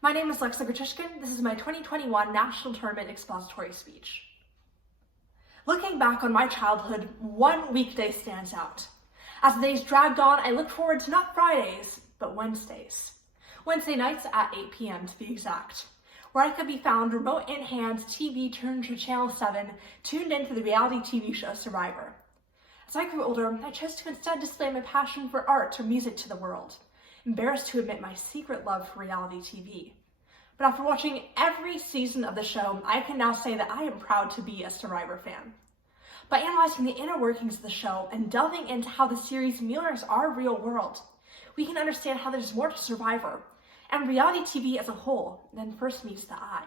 My name is Lexa Bertushkin. This is my 2021 National Tournament expository speech. Looking back on my childhood, one weekday stands out. As the days dragged on, I looked forward to not Fridays, but Wednesdays. Wednesday nights at 8 p.m. to be exact, where I could be found remote in hand, TV turned to Channel 7, tuned in for the reality TV show Survivor. As I grew older, I chose to instead display my passion for art or music to the world, embarrassed to admit my secret love for reality TV. But after watching every season of the show, I can now say that I am proud to be a Survivor fan. By analyzing the inner workings of the show and delving into how the series mirrors our real world, we can understand how there's more to Survivor and reality TV as a whole than first meets the eye.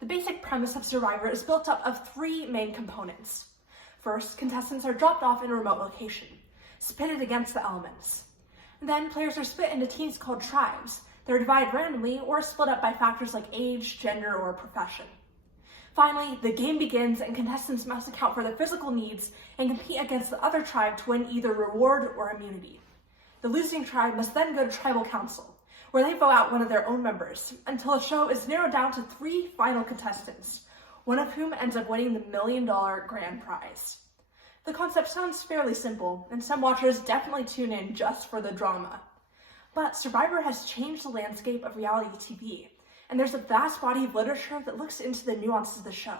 The basic premise of Survivor is built up of three main components. First, contestants are dropped off in a remote location, pitted against the elements. Then players are split into teams called tribes. They're divided randomly or split up by factors like age, gender, or profession. Finally, the game begins and contestants must account for their physical needs and compete against the other tribe to win either reward or immunity. The losing tribe must then go to tribal council, where they vote out one of their own members, until the show is narrowed down to 3 final contestants, one of whom ends up winning the $1 million grand prize. The concept sounds fairly simple, and some watchers definitely tune in just for the drama. But Survivor has changed the landscape of reality TV, and there's a vast body of literature that looks into the nuances of the show.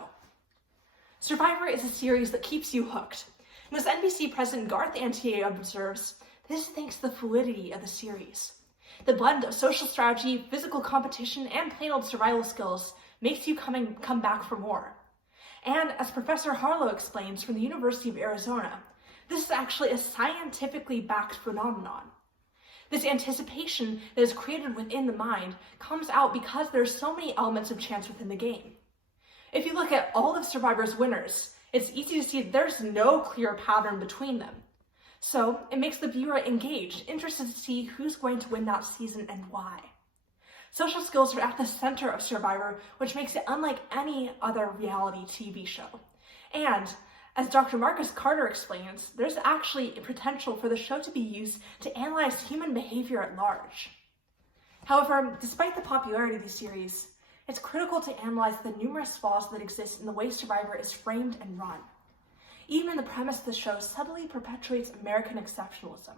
Survivor is a series that keeps you hooked, and as NBC President Garth Antier observes, this is thanks to the fluidity of the series. The blend of social strategy, physical competition, and plain old survival skills makes you come back for more. And as Professor Harlow explains from the University of Arizona, this is actually a scientifically backed phenomenon. This anticipation that is created within the mind comes out because there are so many elements of chance within the game. If you look at all of Survivor's winners, it's easy to see that there's no clear pattern between them. So it makes the viewer engaged, interested to see who's going to win that season and why. Social skills are at the center of Survivor, which makes it unlike any other reality TV show. And as Dr. Marcus Carter explains, there's actually a potential for the show to be used to analyze human behavior at large. However, despite the popularity of the series, it's critical to analyze the numerous flaws that exist in the way Survivor is framed and run. Even the premise of the show subtly perpetuates American exceptionalism.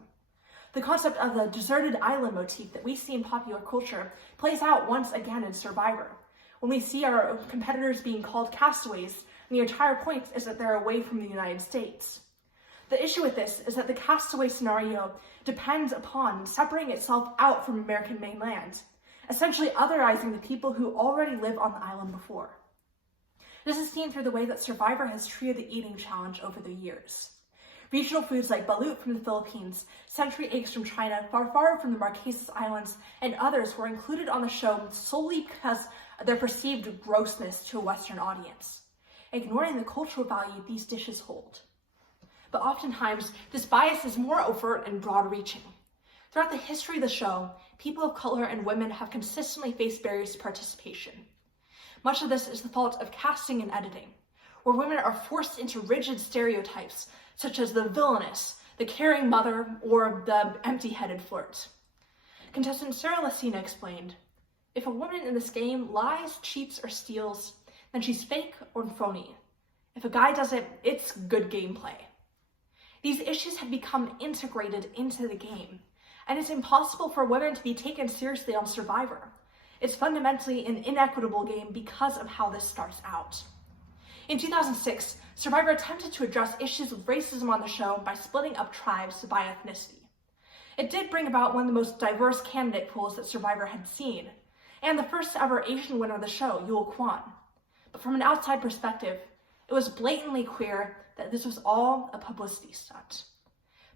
The concept of the deserted island motif that we see in popular culture plays out once again in Survivor, when we see our competitors being called castaways, and the entire point is that they're away from the United States. The issue with this is that the castaway scenario depends upon separating itself out from American mainland, essentially otherizing the people who already live on the island before. This is seen through the way that Survivor has treated the eating challenge over the years. Regional foods like balut from the Philippines, century eggs from China, farfaru from the Marquesas Islands, and others were included on the show solely because of their perceived grossness to a Western audience, ignoring the cultural value these dishes hold. But oftentimes, this bias is more overt and broad-reaching. Throughout the history of the show, people of color and women have consistently faced barriers to participation. Much of this is the fault of casting and editing, where women are forced into rigid stereotypes, such as the villainous, the caring mother, or the empty-headed flirt. Contestant Sarah Lacina explained, "If a woman in this game lies, cheats, or steals, then she's fake or phony. If a guy does it, it's good gameplay." These issues have become integrated into the game, and it's impossible for women to be taken seriously on Survivor. It's fundamentally an inequitable game because of how this starts out. In 2006, Survivor attempted to address issues with racism on the show by splitting up tribes by ethnicity. It did bring about one of the most diverse candidate pools that Survivor had seen, and the first ever Asian winner of the show, Yul Kwan. But from an outside perspective, it was blatantly clear that this was all a publicity stunt.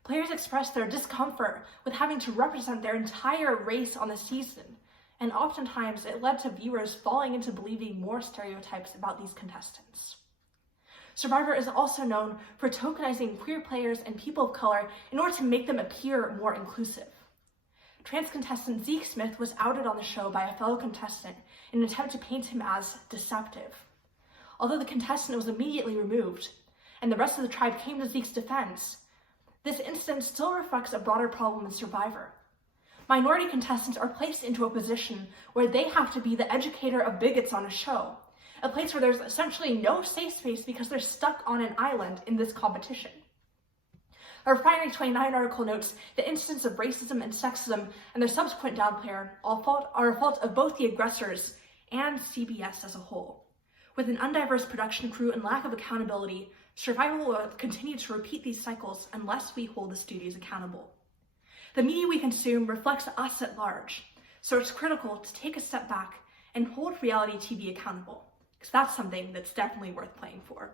Players expressed their discomfort with having to represent their entire race on the season, and oftentimes it led to viewers falling into believing more stereotypes about these contestants. Survivor is also known for tokenizing queer players and people of color in order to make them appear more inclusive. Trans contestant Zeke Smith was outed on the show by a fellow contestant in an attempt to paint him as deceptive. Although the contestant was immediately removed, and the rest of the tribe came to Zeke's defense, this incident still reflects a broader problem in Survivor. minority contestants are placed into a position where they have to be the educator of bigots on a show, a place where there's essentially no safe space because they're stuck on an island in this competition. Our Friday 29 article notes the instance of racism and sexism and their subsequent downplay are a fault of both the aggressors and CBS as a whole. With an undiverse production crew and lack of accountability, Survivor will continue to repeat these cycles unless we hold the studios accountable. The media we consume reflects us at large, so it's critical to take a step back and hold reality TV accountable, because that's something that's definitely worth playing for.